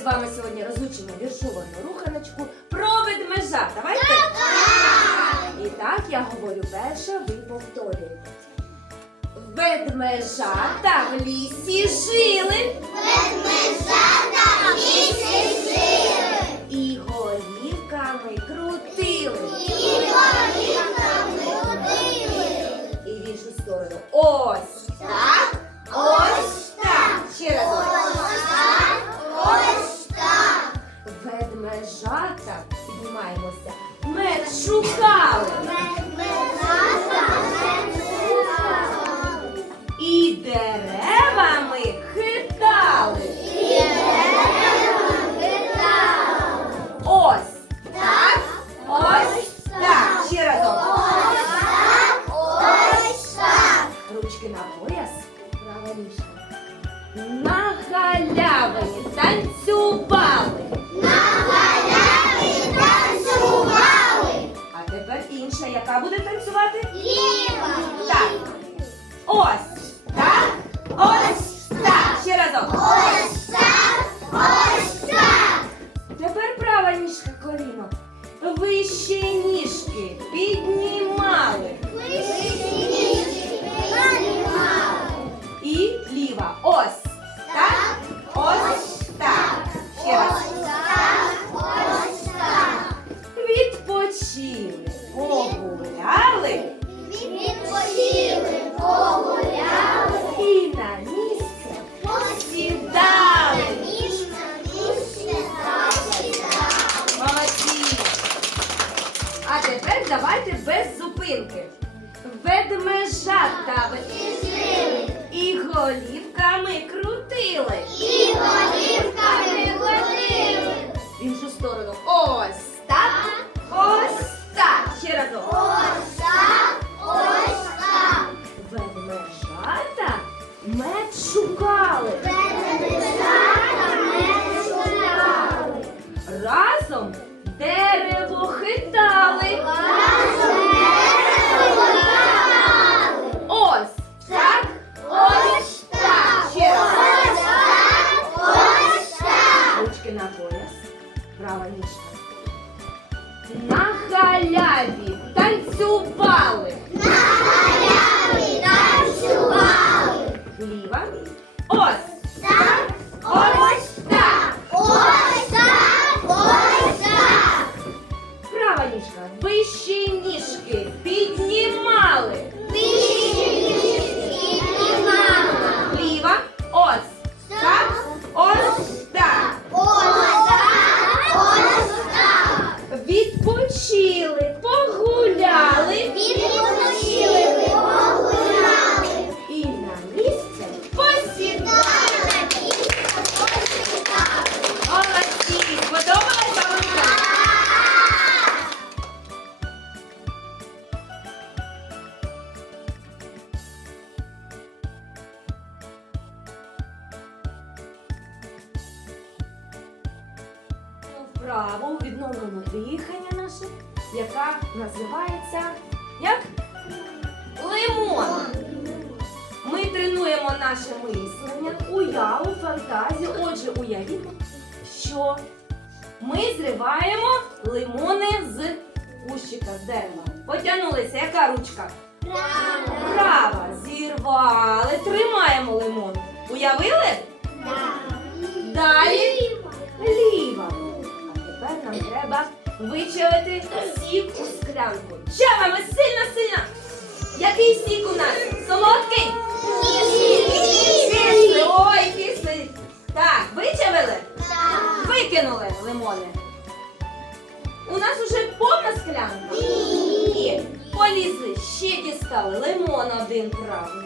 з вами сьогодні розучимо віршовану руханочку про ведмежа. Давайте. І так я говорю перше, ви повторюєте. Ведмежата в лісі жили. ручки на пояс. Права ніжка. На галявині танцювали. На галявині танцювали. А тепер інша, яка буде танцювати? Ліва. Так. Ось. Так. Ось. Так. Ще разок. Ось. ось так, ось так. Ще раз. Ось так. Відпочили, погуляли Відпочили, погуляли. і на місце сідали. Ніжна місце засідали. Молодці. А тепер давайте без зупинки. Ведмежата. Ведмежата. І голівками крутили. І голівками крутили. В іншу сторону. Ось так. Ось так. Ще разом. Ось так. Ось так. Ведмежата мед шукали. грала ніжка. На халяві танцювали. На халяві танцювали. Ліва. вправу відновлено дихання наше, яка називається як? Лимон. Ми тренуємо наше мислення, уяву, фантазію. Отже, уявіть, що ми зриваємо лимони з кущика, з дерева. Потягнулися, яка ручка? Права. Зірвали. Тримаємо лимон. Уявили? Далі нам треба вичавити сік у склянку. Чавами сильно, сильно! Який сік у нас? Солодкий? Кислий! Ой, кислий! Так, вичавили? Так. Викинули лимони. У нас уже повна склянка? Ні. Полізли, ще дістали. Лимон один правий.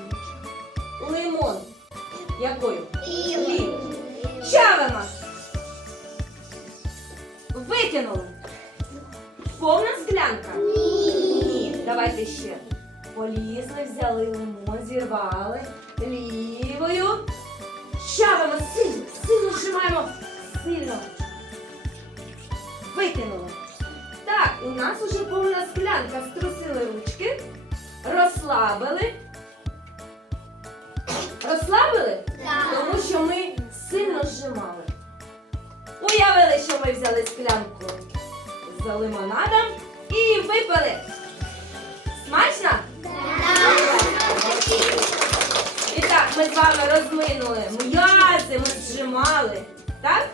Лимон. Якою? Лівою. Чавимо. Викинули. Повна склянка? Ні. Давайте ще. Полізли, взяли лимон, зірвали. Лівою. Щавимо сильно, сильно вжимаємо. Сильно. Викинули. Так, у нас уже повна склянка. Струсили ручки. Розслабили. Розслабили? Так. Тому що ми сильно зжимали. Уявили, що ми взяли склянку за лимонадом і випили. Смачно? І так, ми з вами розминули м'язи, ми зжимали. Так?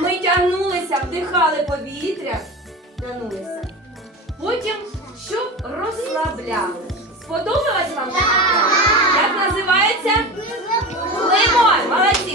Ми тягнулися, вдихали повітря, тягнулися. Потім що розслабляли. Сподобалось вам? Так. Як називається? Лимон. Молодці.